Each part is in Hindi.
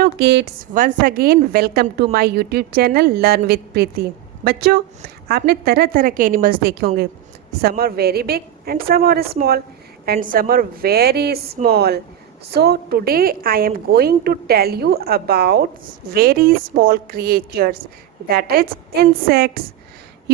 Hello kids, once again welcome to my YouTube channel learn with Preeti. बच्चों, आपने तरह तरह के एनिमल्स देखे होंगे। Some are very big and some are small and some are very small. So today I am going to tell you about very small creatures, that is insects.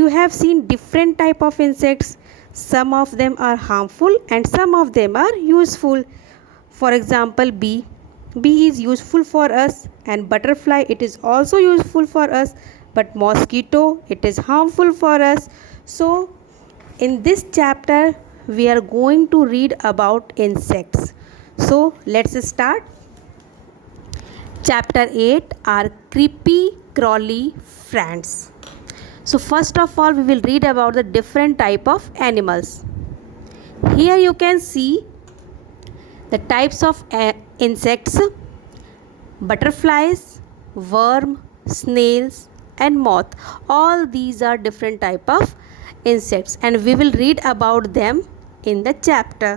You have seen different type of insects. Some of them are harmful and some of them are useful. For example, bee. Bee is useful for us, and butterfly, it is also useful for us, but mosquito, it is harmful for us. So in this chapter we are going to read about insects. So let's start. Chapter 8 are creepy crawly friends. So first of all, we will read about the different type of animals. Here you can see the types of insects: butterflies, worm, snails and moth. All these are different type of insects and we will read about them in the chapter.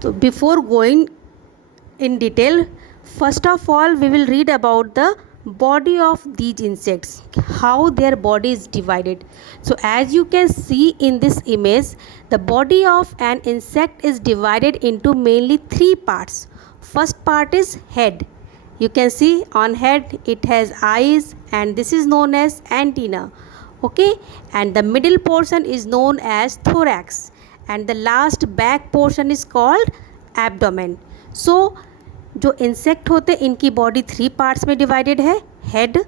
So before going in detail, first of all we will read about the body of these insects, how their body is divided. So as you can see in this image, the body of an insect is divided into mainly three parts. First part is head. You can see on head it has eyes and this is known as antenna. Okay, and the middle portion is known as thorax and the last back portion is called abdomen. So जो इंसेक्ट होते हैं इनकी बॉडी थ्री पार्ट्स में डिवाइडेड है: head,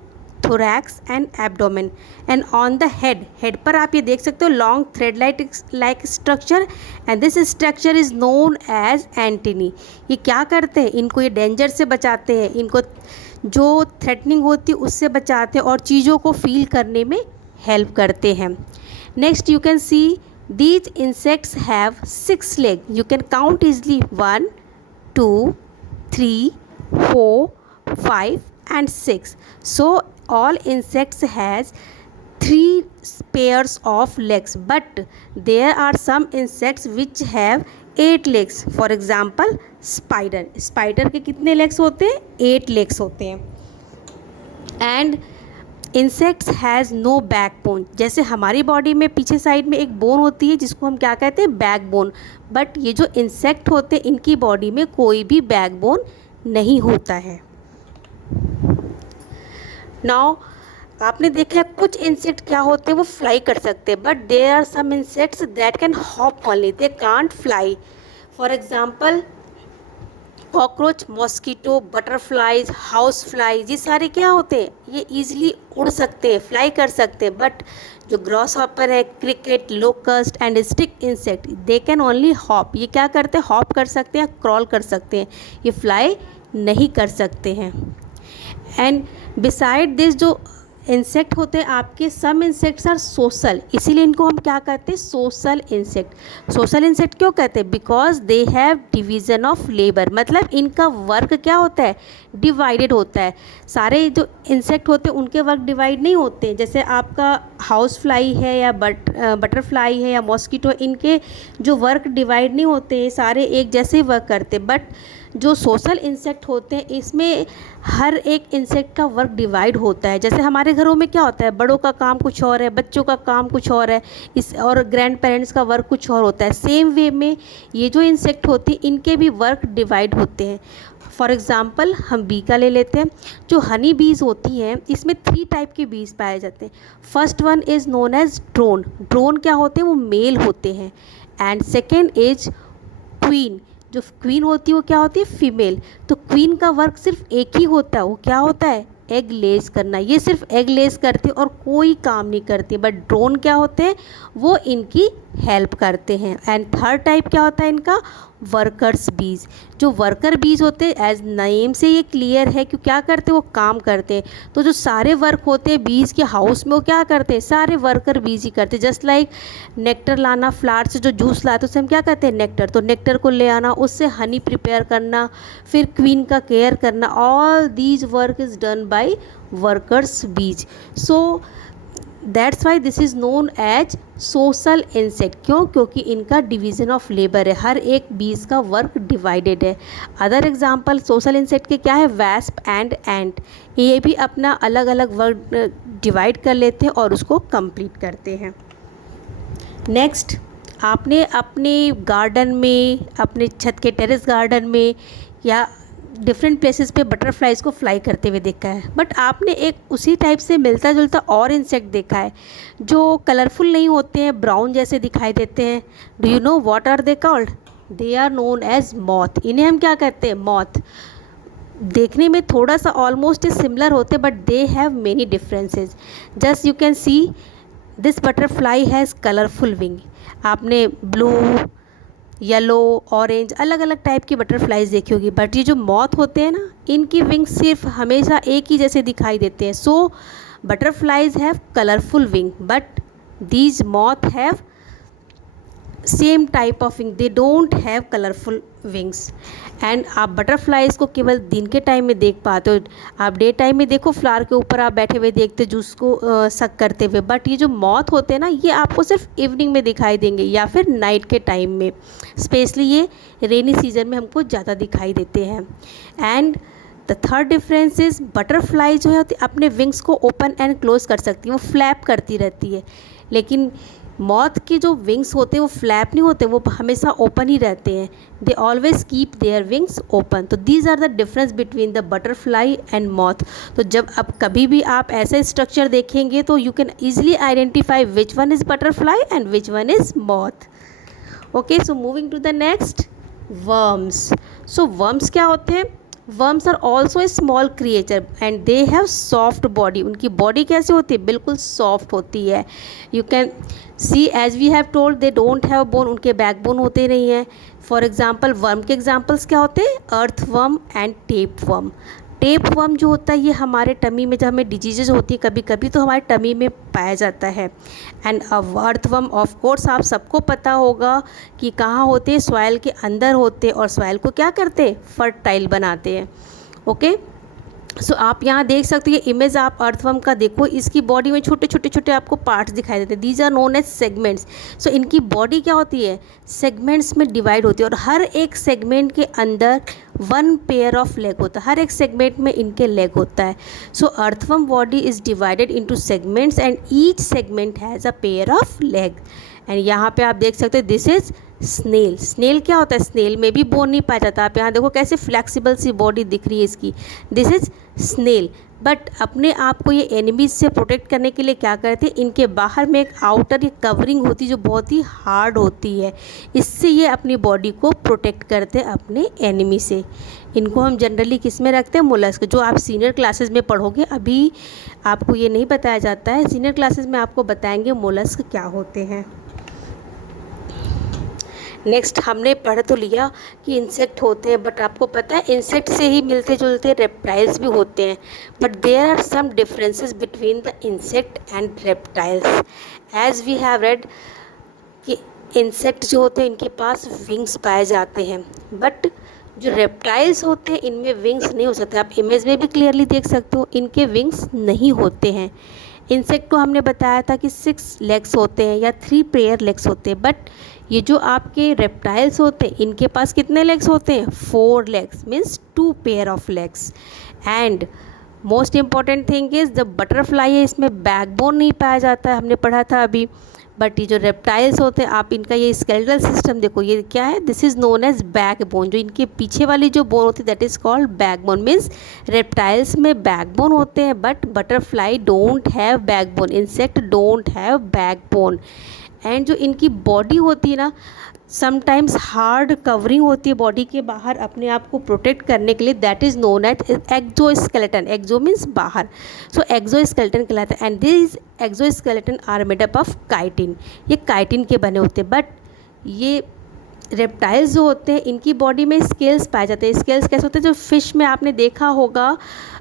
thorax and abdomen. And on the head पर आप ये देख सकते हो long thread like structure and this structure is known as antennae. ये क्या करते हैं? इनको ये डेंजर से बचाते हैं, इनको जो थ्रेटनिंग होती है उससे बचाते हैं और चीज़ों को फील करने में हेल्प करते हैं. Next you can see these insects have 6 leg. You can count easily 1, 2, 3, 4, 5 and 6. So all insects has 3 pairs of legs, but there are some insects which have 8 legs. For example, spider के कितने legs होते हैं? 8 legs होते हैं. And insects has no backbone. जैसे हमारी बॉडी में पीछे साइड में एक बोन होती है जिसको हम क्या कहते हैं? बैकबोन. बट ये जो इंसेक्ट होते हैं इनकी बॉडी में कोई भी बैकबोन नहीं होता है. नाउ आपने देखा है कुछ इंसेक्ट क्या होते हैं, वो फ्लाई कर सकते हैं, but there are some insects that can hop only, they can't fly. For example cockroach, mosquito, butterflies, house flies, ये सारे क्या होते हैं? ये ईजिली उड़ सकते हैं, फ्लाई कर सकते हैं. बट जो ग्रॉस हॉपर है, cricket, locust and stick insect, they can only hop. ये क्या करते हैं? हॉप कर सकते हैं, क्रॉल कर सकते हैं, ये फ्लाई नहीं कर सकते हैं. एंड बिसाइड दिस जो इंसेक्ट होते हैं आपके, सम इंसेक्ट्स आर सोशल, इसीलिए इनको हम क्या कहते हैं? Social insect. सोशल इंसेक्ट क्यों कहते हैं? Because they have division of labour. मतलब इनका वर्क क्या होता है? डिवाइडेड होता है. सारे जो इंसेक्ट होते हैं उनके वर्क डिवाइड नहीं होते. जैसे आपका हाउस फ्लाई है या बटरफ्लाई है या मॉस्किटो, इनके जो वर्क डिवाइड नहीं होते, सारे एक जैसे ही वर्क करते. बट जो सोशल इंसेक्ट होते हैं इसमें हर एक इंसेक्ट का वर्क डिवाइड होता है. जैसे हमारे घरों में क्या होता है? बड़ों का काम कुछ और है, बच्चों का काम कुछ और है, और ग्रैंड पेरेंट्स का वर्क कुछ और होता है. सेम वे में ये जो इंसेक्ट होते हैं इनके भी वर्क डिवाइड होते हैं. फॉर एग्ज़ाम्पल हम बी का ले लेते हैं. जो हनी बीज होती हैं इसमें 3 टाइप के बीज पाए जाते हैं. First one is known as drone. Drone क्या होते हैं? वो मेल होते हैं. And second is queen. जो क्वीन होती है वो क्या होती है? फीमेल. तो क्वीन का वर्क सिर्फ एक ही होता है, वो क्या होता है? एग लेस करना. ये सिर्फ एग लेस करती है और कोई काम नहीं करती. बट ड्रोन क्या होते हैं? वो इनकी हेल्प करते हैं. एंड थर्ड टाइप क्या होता है इनका? वर्कर्स बीज. जो वर्कर बीज होते हैं, एज नेम से ये क्लियर है कि क्या करते हैं? वो काम करते हैं. तो जो सारे वर्क होते हैं बीज के हाउस में वो क्या करते हैं? सारे वर्कर बीज ही करते हैं. जस्ट लाइक नेक्टर लाना, फ्लावर से जो जूस लाते हैं उसे हम क्या कहते हैं? नेक्टर. तो नेक्टर को ले आना, उससे हनी प्रिपेयर करना, फिर क्वीन का केयर करना, all these work is done by workers bees. So that's why this is known as social insect. क्यों? क्योंकि इनका डिवीज़न ऑफ लेबर है, हर एक बीज का वर्क डिवाइडेड है। अदर एग्जांपल सोशल इंसेक्ट के क्या है? वैस्प एंड एंट, ये भी अपना अलग अलग वर्क डिवाइड कर लेते हैं और उसको कंप्लीट करते हैं। नेक्स्ट, आपने अपने गार्डन में, अपने छत के टेरेस गार्डन में या डिफरेंट प्लेसेस पे बटरफ्लाइज को फ्लाई करते हुए देखा है, बट आपने एक उसी टाइप से मिलता जुलता और इंसेक्ट देखा है जो कलरफुल नहीं होते हैं, ब्राउन जैसे दिखाई देते हैं। Do you know what are they called? They are known as moth. इन्हें हम क्या कहते हैं? मॉथ। देखने में थोड़ा सा ऑलमोस्ट सिमिलर होते, but they have many differences. Just you can see this butterfly has colourful wing. आपने ब्लू, येलो, ऑरेंज, अलग अलग टाइप की बटरफ्लाइज देखी होगी, बट ये जो मॉथ होते हैं ना, इनकी विंग्स सिर्फ हमेशा एक ही जैसे दिखाई देते हैं। So butterflies have colourful wing, but these moth have same type of wing, they don't have colourful wings. And आप बटरफ्लाइज को केवल दिन के टाइम में देख पाते हो। आप डे टाइम में देखो, फ्लावर के ऊपर आप बैठे हुए देखते हो जूस को सक करते हुए, बट ये जो मॉथ होते हैं ना, ये आपको सिर्फ इवनिंग में दिखाई देंगे या फिर नाइट के टाइम में। स्पेशली ये रेनी सीजन में हमको ज़्यादा दिखाई देते हैं। And the third difference is butterfly जो है अपने विंग्स को ओपन एंड क्लोज कर सकती है, वो फ्लैप करती रहती है। लेकिन मॉथ के जो विंग्स होते हैं वो फ्लैप नहीं होते, वो हमेशा ओपन ही रहते हैं। They always keep their wings open. तो these are the difference between the butterfly and moth. तो जब अब कभी भी आप ऐसा स्ट्रक्चर देखेंगे तो you can easily identify which one is butterfly and which one is moth. Okay, so moving to the next, worms. So worms क्या होते हैं? Worms are also a small creature and they have soft body. उनकी बॉडी कैसे होती है? बिल्कुल सॉफ्ट होती है। You can see as we have told they don't have bone, उनके बैक बोन होते नहीं हैं। फॉर एग्जाम्पल वर्म के एग्जाम्पल्स क्या होते हैं? Earthworm and tapeworm. Tapeworm जो होता है ये हमारे टमी में जब हमें डिजीजेज होती है कभी कभी तो हमारे टमी में पाया जाता है। And earth worm of course आप सबको पता होगा कि कहाँ होते हैं? सॉइल के अंदर होते हैं और सॉइल को क्या करते हैं? फर्टाइल बनाते हैं। ओके, सो आप यहाँ देख सकते हो, ये इमेज आप अर्थवर्म का देखो, इसकी बॉडी में छोटे छोटे छोटे आपको पार्ट्स दिखाई देते हैं। These are known as segments. So इनकी बॉडी क्या होती है? सेगमेंट्स में डिवाइड होती है और हर एक सेगमेंट के अंदर वन पेयर ऑफ लेग होता है। हर एक सेगमेंट में इनके लेग होता है। So earthworm body is divided into segments and each segment has a pair of leg. And यहाँ पे आप देख सकते हो दिस इज स्नेल। स्नेल क्या होता है? स्नेल में भी बोन नहीं पाया जाता। आप यहाँ देखो कैसे फ्लेक्सिबल सी बॉडी दिख रही है इसकी। This is snail. बट अपने आप को ये एनिमीज से प्रोटेक्ट करने के लिए क्या करते हैं? इनके बाहर में एक आउटर ये कवरिंग होती है जो बहुत ही हार्ड होती है। इससे ये अपनी बॉडी को प्रोटेक्ट करते हैं अपने एनिमी से। इनको हम जनरली किस में रखते हैं? मोलस्क। जो आप सीनियर क्लासेस में पढ़ोगे, अभी आपको ये नहीं बताया जाता है। सीनियर क्लासेस में आपको बताएंगे मोलस्क क्या होते हैं। नेक्स्ट, हमने पढ़ तो लिया कि इंसेक्ट होते हैं, बट आपको पता है इंसेक्ट से ही मिलते जुलते रेप्टाइल्स भी होते हैं। But there are some differences between the insect and reptiles. As we have read कि इंसेक्ट जो होते हैं इनके पास विंग्स पाए जाते हैं, बट जो रेप्टाइल्स होते हैं इनमें विंग्स नहीं हो सकते। आप इमेज में भी क्लियरली देख सकते हो, इनके विंग्स नहीं होते हैं। इंसेक्ट को हमने बताया था कि 6 लेग्स होते हैं या 3 पेयर लेग्स होते हैं, बट ये जो आपके रेप्टाइल्स होते हैं इनके पास कितने लेग्स होते हैं? 4 legs, means 2 pair of legs. And most important thing is the butterfly है, इसमें बैकबोन नहीं पाया जाता है, हमने पढ़ा था अभी। बट ये जो रेप्टाइल्स होते हैं, आप इनका ये स्केलेटल सिस्टम देखो, ये क्या है? This is known as backbone. जो इनके पीछे वाली जो बोन होती है that is called backbone. Means reptiles में बैकबोन होते हैं, but butterfly don't have backbone, insect don't have backbone. And जो इनकी बॉडी होती है ना, समटाइम्स हार्ड कवरिंग होती है बॉडी के बाहर अपने आप को प्रोटेक्ट करने के लिए, that is known as exoskeleton. Exo means बाहर, सो एक्जोस्केलेटन कहलाता है। And this exoskeleton are made up of chitin. ये काइटिन के बने होते हैं। बट ये रेप्टाइल्स जो होते हैं इनकी बॉडी में स्केल्स पाए जाते हैं। स्केल्स कैसे होते हैं? जो फिश में आपने देखा होगा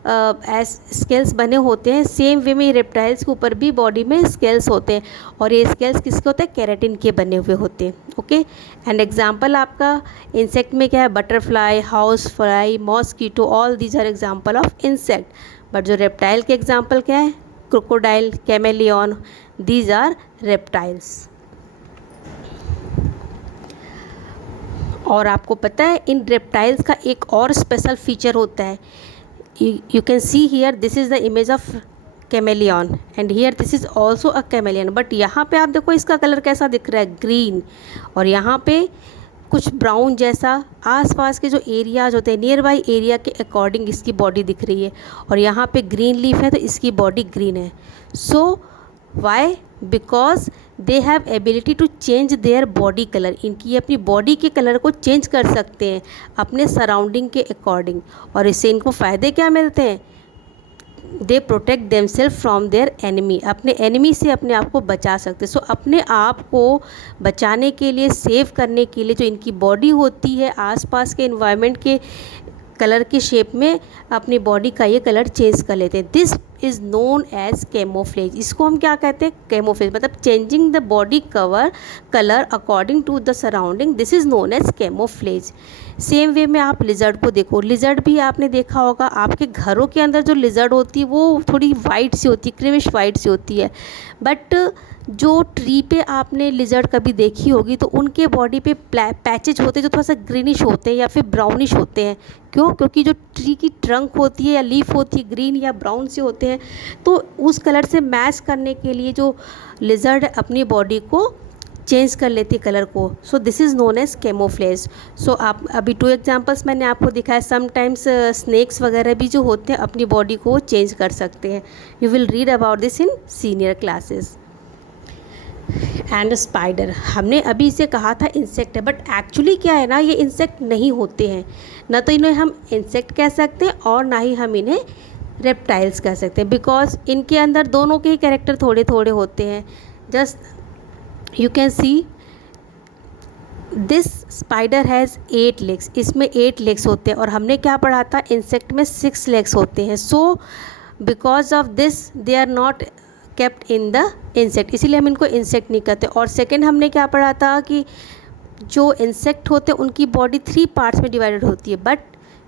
स्केल्स बने होते हैं, सेम वे में रेप्टाइल्स के ऊपर भी बॉडी में स्केल्स होते हैं। और ये स्केल्स किसके होते हैं? केराटिन के बने हुए होते हैं। ओके, एंड एग्जांपल आपका इंसेक्ट में क्या है? Butterfly, house fly, mosquito, all these are example of insect. But जो रेप्टाइल के एग्जांपल क्या है? crocodile, chameleon, these are reptiles. और आपको पता है इन रेप्टाइल्स का एक और स्पेशल फीचर होता है. You can see here this is the image of chameleon and here this is also a chameleon. But यहाँ पे आप देखो इसका कलर कैसा दिख रहा है, ग्रीन, और यहाँ पे कुछ ब्राउन जैसा. आसपास के जो एरियाज होते हैं नियर बाई एरिया के अकॉर्डिंग इसकी बॉडी दिख रही है. और यहाँ पे ग्रीन लीफ है तो इसकी बॉडी ग्रीन है. So why? Because they have ability to change their body colour. इनकी अपनी बॉडी के कलर को चेंज कर सकते हैं अपने सराउंडिंग के अकॉर्डिंग. और इससे इनको फ़ायदे क्या मिलते हैं? They protect themselves from their enemy. अपने एनिमी से अपने आप को बचा सकते. सो अपने आप को बचाने के लिए, सेव करने के लिए जो इनकी बॉडी होती है आसपास के इन्वायरमेंट के कलर के शेप में अपनी बॉडी का ये कलर चेंज कर लेते हैं. This is known as camouflage. इसको हम क्या कहते हैं? कैमोफ्लेज. मतलब changing the body colour according to the surrounding. This is known as camouflage. Same way में आप लिजर्ड को देखो. लिजर्ड भी आपने देखा होगा, आपके घरों के अंदर जो लिजर्ड होती है वो थोड़ी वाइट सी होती है, क्रीमिश वाइट सी होती है. बट जो ट्री पे आपने लिजर्ड कभी देखी होगी तो उनके बॉडी पे पैचेज होते हैं जो थोड़ा सा ग्रीनिश होते हैं या फिर ब्राउनिश होते हैं. क्यों? क्योंकि जो ट्री की ट्रंक होती है या लीफ होती है ग्रीन या ब्राउन से होते हैं. तो उस कलर से मैच करने के लिए जो लिजर्ड अपनी बॉडी को चेंज कर लेती है कलर को. So this is known as camouflage. So आप अभी 2 एग्जांपल्स मैंने आपको दिखाया. समटाइम्स स्नेक्स वगैरह भी जो होते हैं अपनी बॉडी को चेंज कर सकते हैं. You will read about this in senior classes. And spider, हमने अभी इसे कहा था इंसेक्ट है, बट एक्चुअली क्या है ना, ये इंसेक्ट नहीं होते हैं. ना तो इन्हें हम इंसेक्ट कह सकते हैं और ना ही हम इन्हें रेप्टाइल्स कह सकते हैं. बिकॉज इनके अंदर दोनों के ही कैरेक्टर थोड़े थोड़े होते हैं. Just you can see this spider has 8 legs. इसमें 8 लेग्स होते हैं. और हमने क्या पढ़ा था? इंसेक्ट में 6 लेग्स होते हैं. So because of this they are not kept in the insect, इसीलिए हम इनको इंसेक्ट नहीं कहते. और सेकेंड हमने क्या पढ़ा था कि जो इंसेक्ट होते हैं उनकी बॉडी 3 पार्ट्स में डिवाइडेड होती है. बट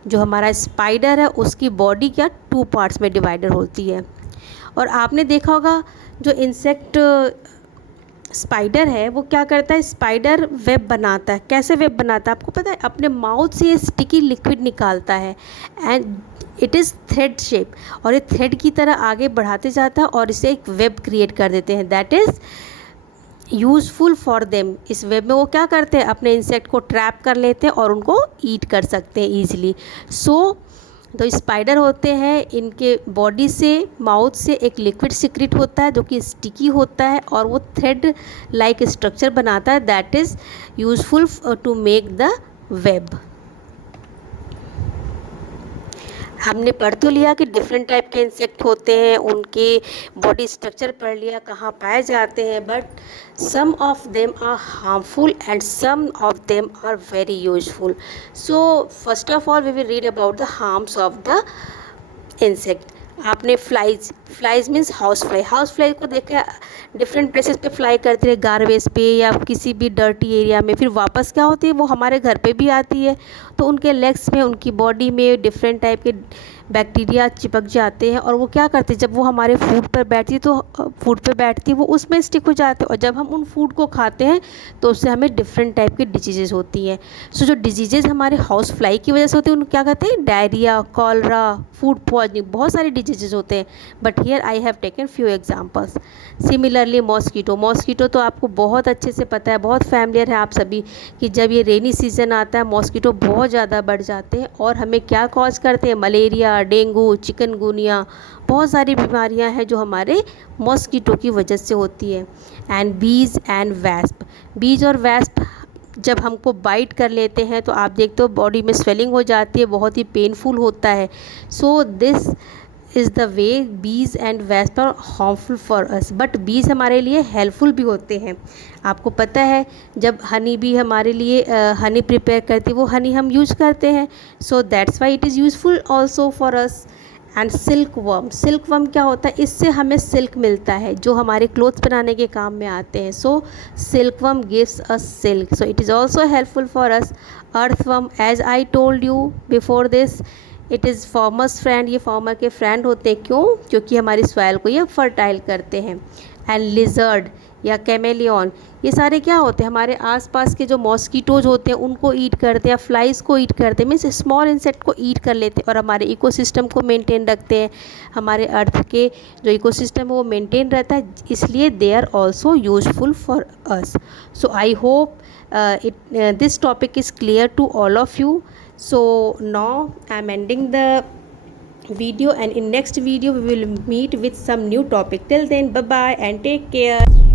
जो हमारा स्पाइडर है उसकी बॉडी क्या 2 पार्ट्स में डिवाइडेड होती है. और आपने देखा होगा जो इंसेक्ट स्पाइडर है वो क्या करता है? स्पाइडर वेब बनाता है. कैसे वेब बनाता है आपको पता है? अपने माउथ से ये स्टिकी लिक्विड निकालता है and it is thread shape. और ये थ्रेड की तरह आगे बढ़ाते जाता है और इसे एक वेब क्रिएट कर देते हैं. That is useful for them. इस वेब में वो क्या करते हैं? अपने इंसेक्ट को ट्रैप कर लेते हैं और उनको ईट कर सकते हैं ईजिली. सो तो स्पाइडर होते हैं, इनके बॉडी से, माउथ से एक लिक्विड सिक्रेट होता है जो कि स्टिकी होता है और वो थ्रेड लाइक स्ट्रक्चर बनाता है. That is useful to make the web. हमने पढ़ तो लिया कि डिफरेंट टाइप के इंसेक्ट होते हैं, उनके बॉडी स्ट्रक्चर पढ़ लिया, कहाँ पाए जाते हैं. But some of them are harmful and some of them are very useful. So first of all we will read about the harms of the insect. आपने फ्लाइज मीन्स हाउस फ्लाई को देखा डिफरेंट प्लेसेस पे फ्लाई करती है, गार्बेज पे या किसी भी डर्टी एरिया में. फिर वापस क्या होती है? वो हमारे घर पे भी आती है. तो उनके लेग्स में, उनकी बॉडी में डिफरेंट टाइप के बैक्टीरिया चिपक जाते हैं और वो क्या करते हैं? जब वो हमारे फूड पर बैठती है तो फूड पे बैठती है वो उसमें स्टिक हो जाते हैं. और जब हम उन फूड को खाते हैं तो उससे हमें डिफरेंट टाइप की डिजीज़ेज़ होती हैं. सो जो डिजीज़ेज़ हमारे हाउस फ्लाई की वजह से होती है उनको क्या कहते हैं? डायरिया, कॉलरा, फूड पॉइजनिंग, बहुत सारे डिजीज़ेज़ होते हैं. But here I have taken few examples. Similarly mosquito तो आपको बहुत अच्छे से पता है, बहुत फैमिलियर है आप सभी कि जब ये रेनी सीज़न आता है मॉस्कीटो बहुत ज़्यादा बढ़ जाते हैं और हमें क्या कॉज करते हैं? मलेरिया, डेंगू, चिकनगुनिया, बहुत सारी बीमारियां हैं जो हमारे मॉस्कीटो की वजह से होती है. एंड बीज एंड वैस्प. बीज और वैस्प जब हमको बाइट कर लेते हैं तो आप देखते हो बॉडी में स्वेलिंग हो जाती है, बहुत ही पेनफुल होता है. So this is the way bees and wasp are harmful for us. But bees हमारे लिए हेल्पफुल भी होते हैं. आपको पता है जब हनी भी हमारे लिए हनी प्रिपेयर करती है वो हनी हम यूज करते हैं. सो that's why it is useful also for us. And silk worm क्या होता है? इससे हमें सिल्क मिलता है जो हमारे क्लोथ्स बनाने के काम में आते हैं. So silk worm gives us silk. So it is also helpful for us. Earthworm, as I told you before this, it is farmers friend, ये फार्मर के फ्रेंड होते हैं। क्यों? क्योंकि हमारी सॉइल को ये फर्टाइल करते हैं। एंड लिजर्ड या कैमेलियन, ये सारे क्या होते हैं? हमारे आसपास के जो मॉस्किटोज होते हैं उनको ईट करते हैं, फ्लाइज को ईट करते हैं, मीन्स स्मॉल इंसेक्ट को ईट कर लेते हैं और हमारे इकोसिस्टम को मेंटेन रखते हैं। हमारे अर्थ के जो इकोसिस्टम है वो मेंटेन रहता है, इसलिए they are also useful for us. So I hope this topic is clear to all of you. So now I'm ending the video, and in next video we will meet with some new topic. Till then, bye bye and take care.